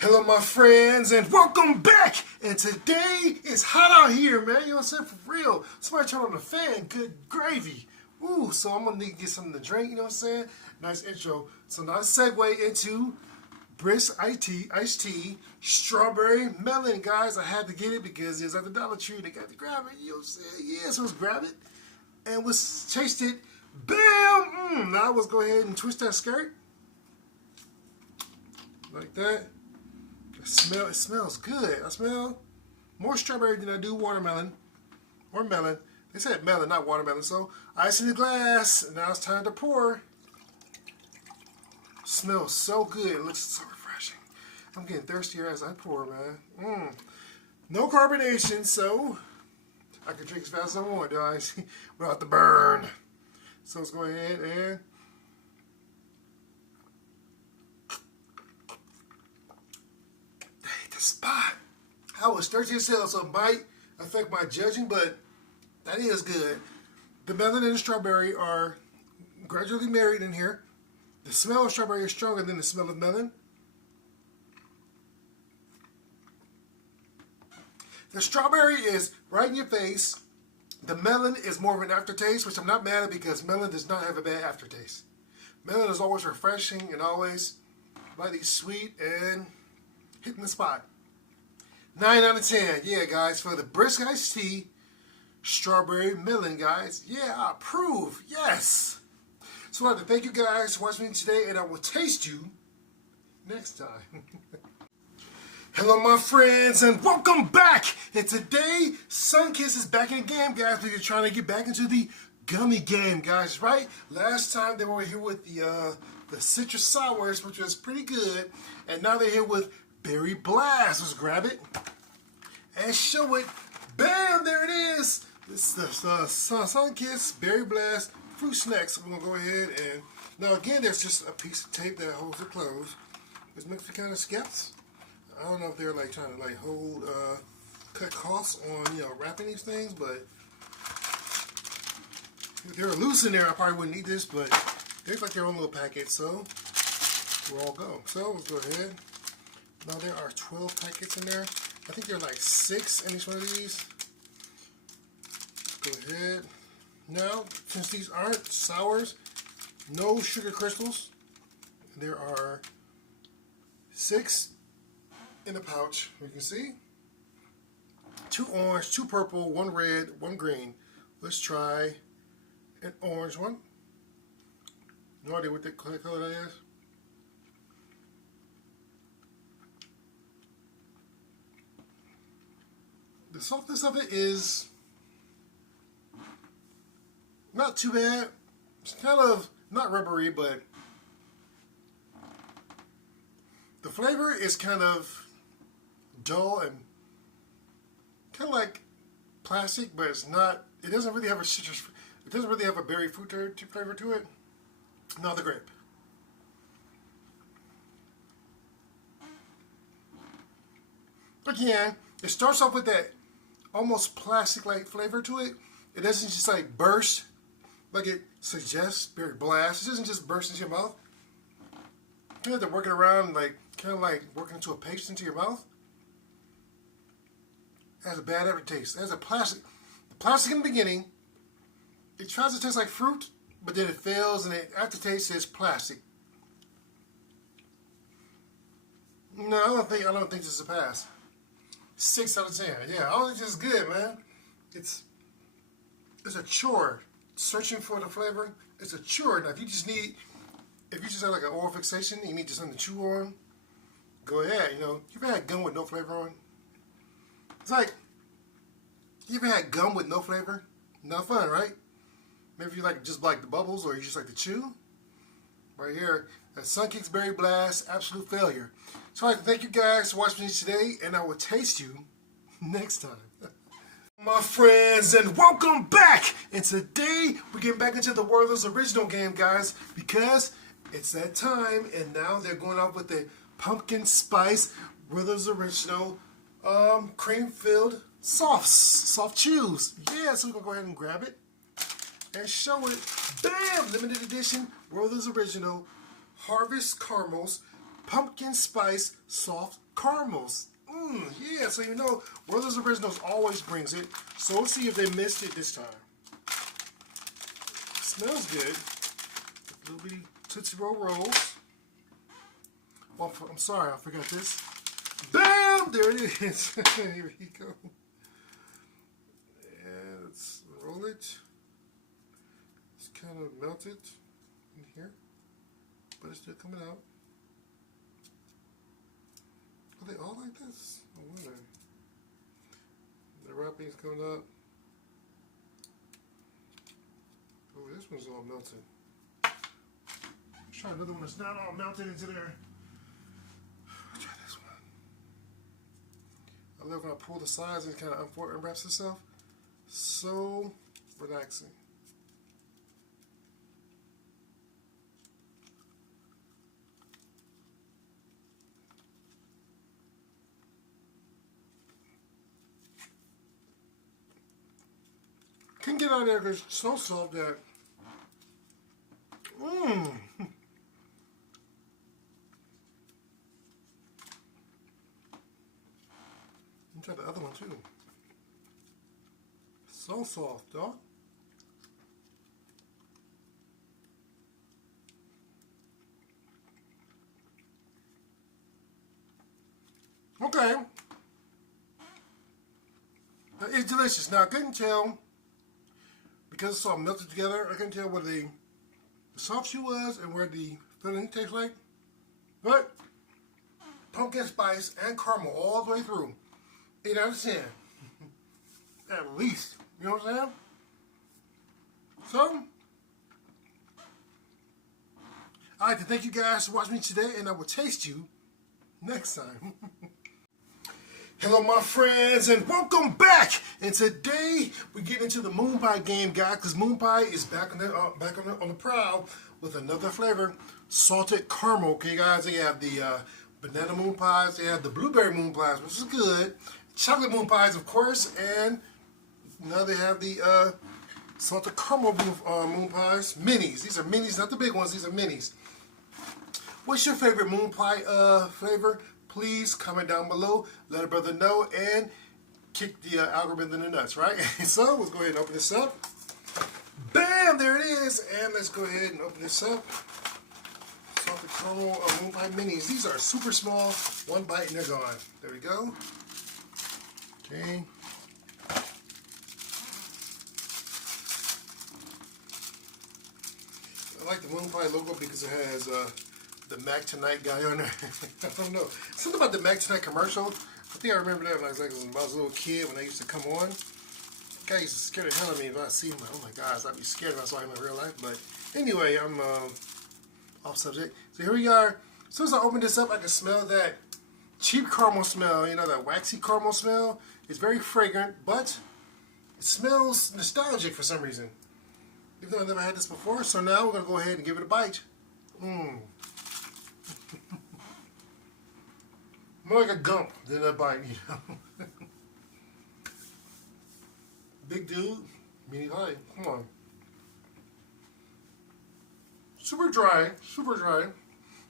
Hello my friends and welcome back, and today it's hot out here, man. You know what I'm saying? For real. Somebody turn on the fan. Good gravy. Ooh, so I'm gonna need to get something to drink, you know what I'm saying? Nice intro. So now segue into brisk iced tea, strawberry melon, guys. I had to get it because it's at the Dollar Tree. They got to grab it, you know what I'm saying? Yeah, so let's grab it and let's taste it. Bam! Now let's go ahead and twist that skirt. Like that. It smells good. I smell more strawberry than I do watermelon or melon. They said melon, not watermelon. So ice in the glass. And now it's time to pour. Smells so good. It looks so refreshing. I'm getting thirstier as I pour, man. No carbonation, so I can drink as fast as I want, guys, without the burn. So let's go ahead and spot. I was thirsty as hell, so it might affect my judging, but that is good. The melon and the strawberry are gradually married in here. The smell of strawberry is stronger than the smell of melon. The strawberry is right in your face. The melon is more of an aftertaste, which I'm not mad at because melon does not have a bad aftertaste. Melon is always refreshing and always lightly sweet and hitting the spot. 9 out of 10. Yeah, guys, for the brisk iced tea, strawberry melon, guys. Yeah, I approve. Yes. So I'd like to thank you guys for watching me today, and I will taste you next time. Hello, my friends, and welcome back. And today, Sunkiss is back in the game, guys. We're trying to get back into the gummy game, guys, right? Last time they were here with the citrus sours, which was pretty good, and now they're here with Berry Blast. Let's grab it and show it. Bam! There it is. This is the Sunkiss Berry Blast fruit snacks. So we're gonna go ahead and now again, there's just a piece of tape that holds it closed. This makes me kind of skeptical. I don't know if they're like trying to like hold, cut costs on wrapping these things, but if they were loose in there, I probably wouldn't need this. But there's like their own little packet, so we'll all go. So let's go ahead. Now there are 12 packets in there. I think there are like 6 in each one of these. Let's go ahead. Now, since these aren't sours, no sugar crystals, there are 6 in the pouch. You can see 2 orange, 2 purple, 1 red, 1 green. Let's try an orange one. No idea what that color that is. The softness of it is not too bad. It's kind of not rubbery, but the flavor is kind of dull and kind of like plastic, but it's not. It doesn't really have a citrus. It doesn't really have a berry fruit flavor to it. Not the grape. Again, it starts off with that almost plastic-like flavor to it. It doesn't just like burst like it suggests. Berry Blast. It doesn't just burst into your mouth. You have to work it around, like kind of like working into a paste into your mouth. It has a bad aftertaste. It has a plastic in the beginning. It tries to taste like fruit, but then it fails, and the aftertaste is plastic. No, I don't think this is a pass. 6 out of 10. Yeah, I don't think this is good, man. It's a chore. Searching for the flavor, it's a chore. Now, if you just have like an oral fixation, you need just something to chew on, go ahead. You ever had gum with no flavor on? It's like, you ever had gum with no flavor? Not fun, right? Maybe you just like the bubbles, or you just like to chew. Right here, that Sunkiss Berry Blast, absolute failure. So I'd like to thank you guys for watching me today, and I will taste you next time. My friends, and welcome back! And today, we're getting back into the Werther's Original game, guys, because it's that time, and now they're going off with the pumpkin spice Werther's Original cream-filled soft chews. Yeah, so we're going to go ahead and grab it and show it. Bam! Limited edition Werther's Original Harvest Caramels Pumpkin Spice Soft caramels. Yeah, so you know, Werther's Originals always brings it. So let's see if they missed it this time. Smells good. Little bitty Tootsie Roll rolls. Oh, I'm sorry, I forgot this. Bam! There it is. Here we go. And let's roll it. It's kind of melted in here, but it's still coming out. Are they all like this? I wonder. The wrapping's coming up. Oh, this one's all melted. Let's try another one that's not all melted into there. Let's try this one. I love when I pull the sides and it kind of unwraps itself. So relaxing. Can't get out of there because it's so soft that. Let me try the other one too. So soft, dog. Okay. It's delicious. Now I couldn't tell because it's all melted together. I couldn't tell where the soft chew was and where the filling tastes like. But pumpkin spice and caramel all the way through. 8 out of 10. At least. You know what I'm saying? So, I'd like to thank you guys for watching me today, and I will taste you next time. Hello, my friends, and welcome back. And today we get into the moon pie game, guys, because moon pie is back on the prowl with another flavor, salted caramel. Okay, guys, they have the banana moon pies, they have the blueberry moon pies, which is good, chocolate moon pies, of course, and now they have the salted caramel moon pies, minis. These are minis, not the big ones. These are minis. What's your favorite moon pie flavor? Please comment down below, let a brother know, and kick the algorithm in the nuts, right? So let's go ahead and open this up. Bam! There it is. And let's go ahead and open this up. Salted caramel moon pie minis. These are super small. One bite and they're gone. There we go. Okay. I like the moon pie logo because it has the Mac Tonight guy on there. I don't know. Something about the Mac Tonight commercial. I think I remember that when I was a little kid when they used to come on. The guy used to scare the hell out of me if I see him. Like, oh my gosh, I'd be scared if I saw him in real life. But anyway, I'm off subject. So here we are. As soon as I open this up, I can smell that cheap caramel smell. You know, that waxy caramel smell. It's very fragrant, but it smells nostalgic for some reason. Even though I've never had this before. So now we're going to go ahead and give it a bite. More like a gump than a bite, you know. Big dude, mini pie. Come on. Super dry, super dry.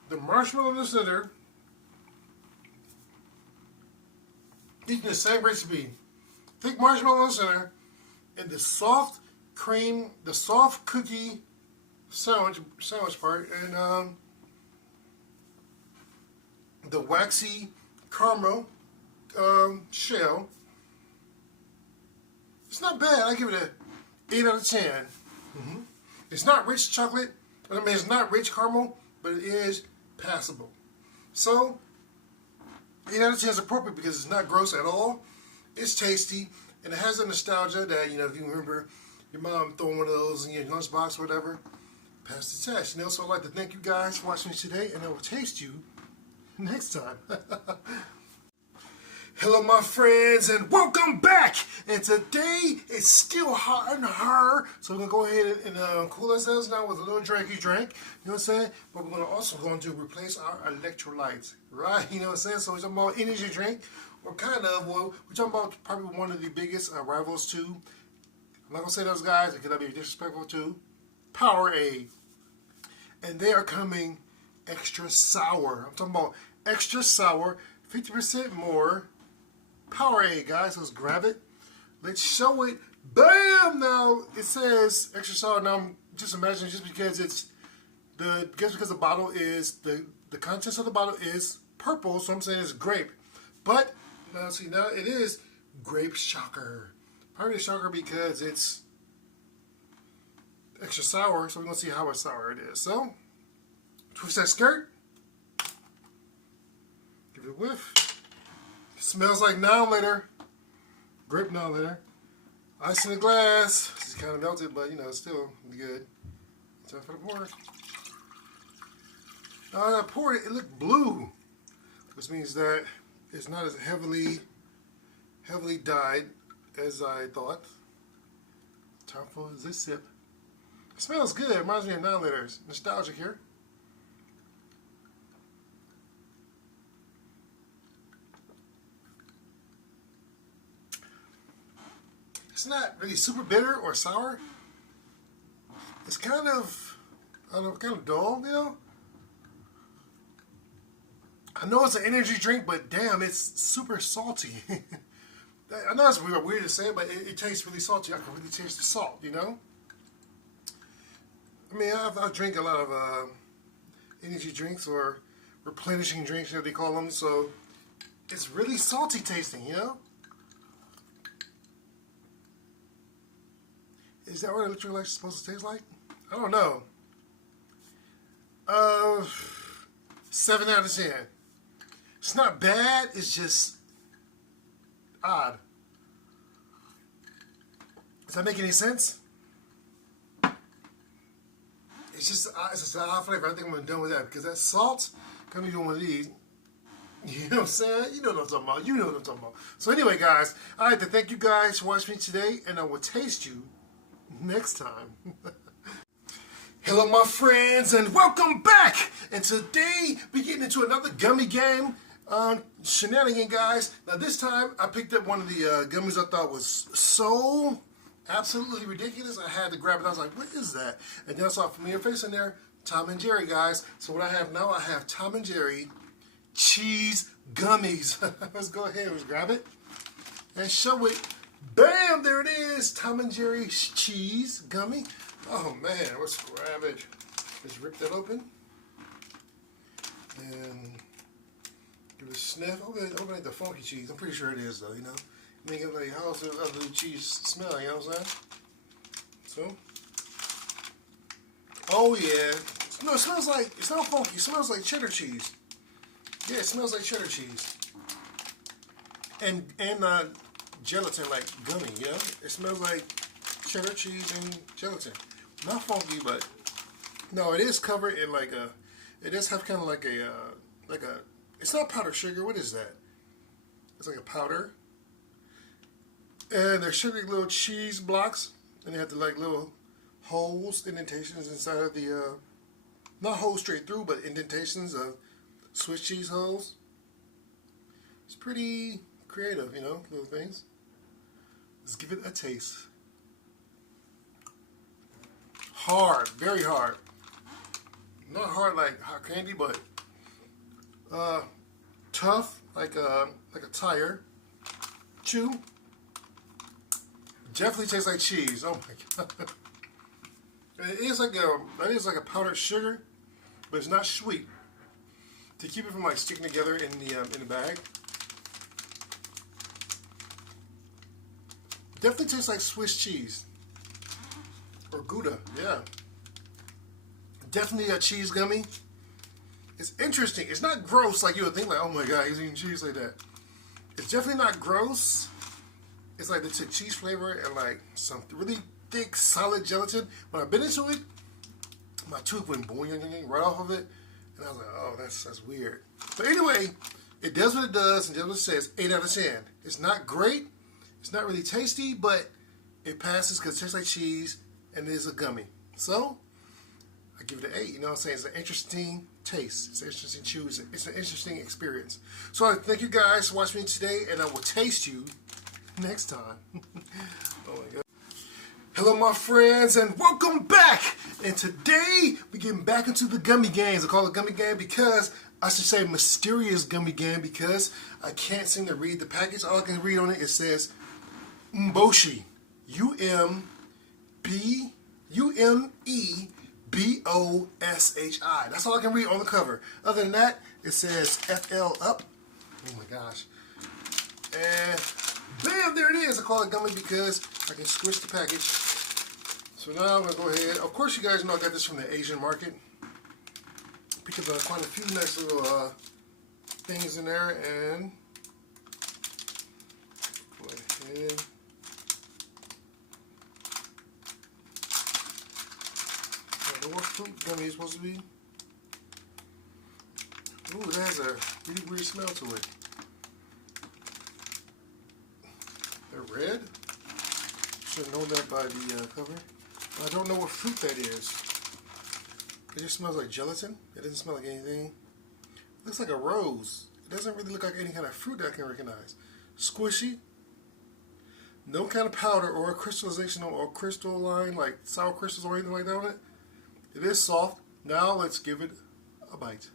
The marshmallow in the center. Eating the same recipe. Thick marshmallow in the center, and the soft cream, the soft cookie sandwich part, and the waxy caramel shell. It's not bad. I give it a 8 out of 10. It's not rich chocolate. I mean, it's not rich caramel, but it is passable. So, 8 out of 10 is appropriate because it's not gross at all. It's tasty, and it has a nostalgia that, you know, if you remember your mom throwing one of those in your lunchbox or whatever, pass the test. You know, so I'd like to thank you guys for watching me today, and I will taste you next time. Hello, my friends, and welcome back. And today it's still hot in her, so we're gonna go ahead and cool ourselves now with a little drinky drink. You know what I'm saying? But we're going to replace our electrolytes, right? You know what I'm saying? So we're talking about energy drink, or kind of. Well, we're talking about probably one of the biggest rivals to. I'm not gonna say those guys because that'd be disrespectful to Powerade, and they are coming extra sour. I'm talking about extra sour 50% more Powerade, guys. Let's grab it. Let's show it. Bam! Now it says extra sour. Now I'm just imagining just because it's because the bottle is the contents of the bottle is purple, so I'm saying it's grape. But now see, now it is grape shocker. Probably shocker because it's extra sour, so we're gonna see how sour it is. So twist that skirt. Give it a whiff. Smells like now later. Grape now later. Ice in the glass. It's kind of melted, but you know, it's still good. Time for the pour. I poured it. It looked blue, which means that it's not as heavily dyed as I thought. Time for this sip. It smells good. It reminds me of now later. It's nostalgic here. It's not really super bitter or sour. It's kind of, I don't know, kind of dull, you know? I know it's an energy drink, but damn, it's super salty. I know it's weird to say, but it tastes really salty. I can really taste the salt, you know? I mean, I drink a lot of energy drinks or replenishing drinks, as they call them, so it's really salty tasting, you know? Is that what electrolytes is supposed to taste like? I don't know. 7 out of 10. It's not bad, it's just odd. Does that make any sense? It's an odd flavor. I think I'm done with that because that salt, come be doing one of these. You know what I'm saying? You know what I'm talking about. You know what I'm talking about. So anyway, guys, I'd like to thank you guys for watching me today, and I will taste you next time. Hello my friends and welcome back, and today we getting into another gummy game shenanigan, guys. Now this time I picked up one of the gummies I thought was so absolutely ridiculous I had to grab it. I was like, what is that? And then I saw a familiar face in there, Tom and Jerry, guys. So what I have now, I have Tom and Jerry cheese gummies. Let's go ahead, let's grab it and show it. Bam! There it is, Tom and Jerry cheese gummy. Oh man, let's grab it. Let's rip that open and give it a sniff. Open like the funky cheese. I'm pretty sure it is though. You know, I mean, like how else does other cheese smell? You know what I'm saying? So, oh yeah. No, it smells like, it's not funky. It smells like cheddar cheese. Yeah, it smells like cheddar cheese and gelatin, like gummy, you know? It smells like cheddar cheese and gelatin. Not funky, but no, it is covered in like a, it does have kind of like a, it's not powdered sugar, what is that? It's like a powder. And they're sugar little cheese blocks, and they have the like little holes, indentations inside of the, not holes straight through, but indentations of Swiss cheese holes. It's pretty creative, you know, little things. Let's give it a taste. Hard, very hard. Not hard like hot candy, but tough like a tire. Chew. Definitely tastes like cheese. Oh my god. It is like a powdered sugar, but it's not sweet. To keep it from like sticking together in the bag. Definitely tastes like Swiss cheese. Or Gouda, yeah. Definitely a cheese gummy. It's interesting. It's not gross like you would think, like, oh my god, he's eating cheese like that. It's definitely not gross. It's like they took cheese flavor and like some really thick, solid gelatin. When I bit into it, my tooth went boing right off of it. And I was like, oh, that's weird. But anyway, it does what it does, and does what it says. 8 out of 10. It's not great. It's not really tasty, but it passes because it tastes like cheese, and it is a gummy. So, I give it an 8. You know what I'm saying? It's an interesting taste. It's an interesting chew. It's an interesting experience. So, I thank you guys for watching me today, and I will taste you next time. Oh my god. Hello my friends and welcome back, and today we're getting back into the gummy games. I call it gummy game because I should say mysterious gummy game because I can't seem to read the package. All I can read on it, it says Umeboshi. U-M-E-B-O-S-H-I. That's all I can read on the cover. Other than that, it says FL up. Oh my gosh. And bam, there it is. I call it gummy because I can squish the package. So now I'm going to go ahead. Of course, you guys know I got this from the Asian market. Picked up quite a few nice little things in there, and go ahead. I don't know what fruit gummy is supposed to be. Ooh, it has a really weird smell to it. They're red. Should have known that by the cover. I don't know what fruit that is. It just smells like gelatin. It doesn't smell like anything. It looks like a rose. It doesn't really look like any kind of fruit that I can recognize. Squishy. No kind of powder or crystallization or crystalline, like sour crystals or anything like that on it. It is soft. Now let's give it a bite.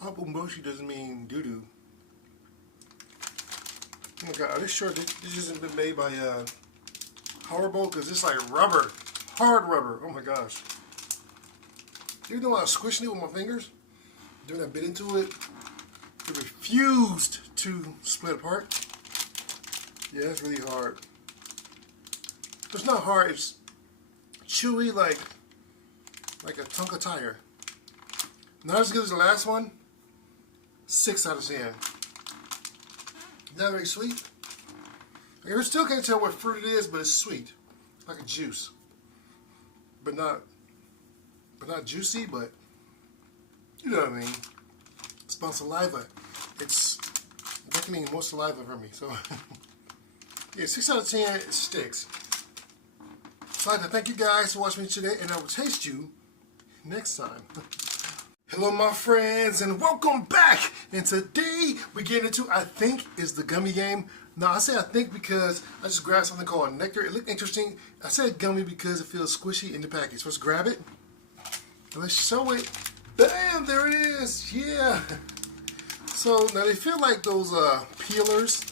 I hope Umeboshi doesn't mean doo-doo. Oh my god, are you sure this hasn't been made by Horrible? Because it's like rubber. Hard rubber. Oh my gosh. Even though I was squishing it with my fingers, doing a bit into it, it refused to split apart. Yeah, it's really hard. It's not hard, it's chewy like a Tonka tire. Not as good as the last one. 6 out of 10. Not very sweet. I still can't tell what fruit it is, but it's sweet. Like a juice. But not juicy, but you know what I mean. It's about saliva. It's beckoning more saliva for me. So yeah, 6 out of 10, it sticks. So I'd like to thank you guys for watching me today, and I will taste you next time. Hello my friends, and welcome back. And today we get into, I think, is the gummy game. Now I say I think because I just grabbed something called Nectar. It looked interesting. I said gummy because it feels squishy in the package. So let's grab it. Let's show it. Bam! There it is. Yeah. So now they feel like those peelers,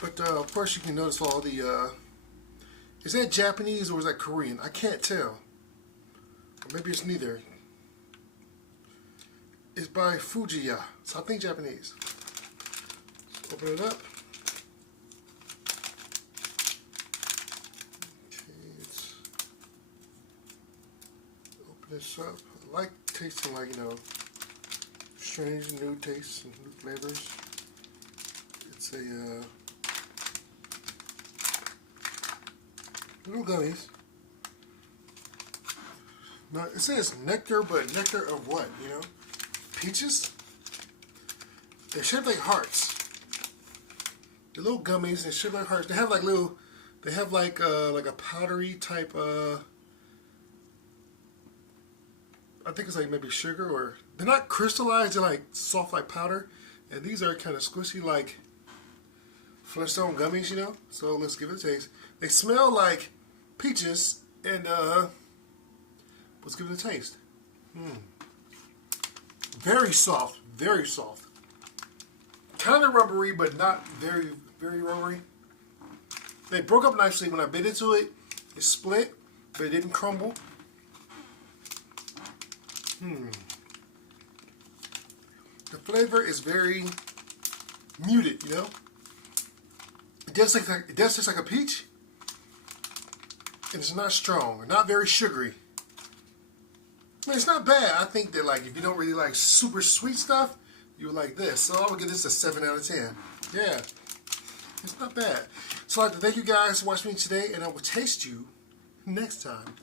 but of course you can notice all the. Is that Japanese or is that Korean? I can't tell. Or maybe it's neither. It's by Fujiya, so I think Japanese. Let's open it up. Okay, let's open this up. I like tasting like, you know, strange new tastes and new flavors. It's a little gummies. Now it says nectar, but nectar of what, you know? Peaches? They're shaped like hearts. They're little gummies, they're shaped like hearts. They have like little, they have like a powdery type I think it's like maybe sugar, or they're not crystallized, they're like soft like powder. And these are kind of squishy like Flintstone gummies, you know? So let's give it a taste. They smell like peaches, and let's give it a taste. Very soft, very soft. Kind of rubbery, but not very, very rubbery. They broke up nicely when I bit into it. It split, but it didn't crumble. The flavor is very muted, you know. It does taste like a peach, and it's not strong, not very sugary. I mean, it's not bad. I think that, like, if you don't really like super sweet stuff, you would like this. So I would give this a 7 out of 10. Yeah, it's not bad. So I'd like to thank you guys for watching me today, and I will taste you next time.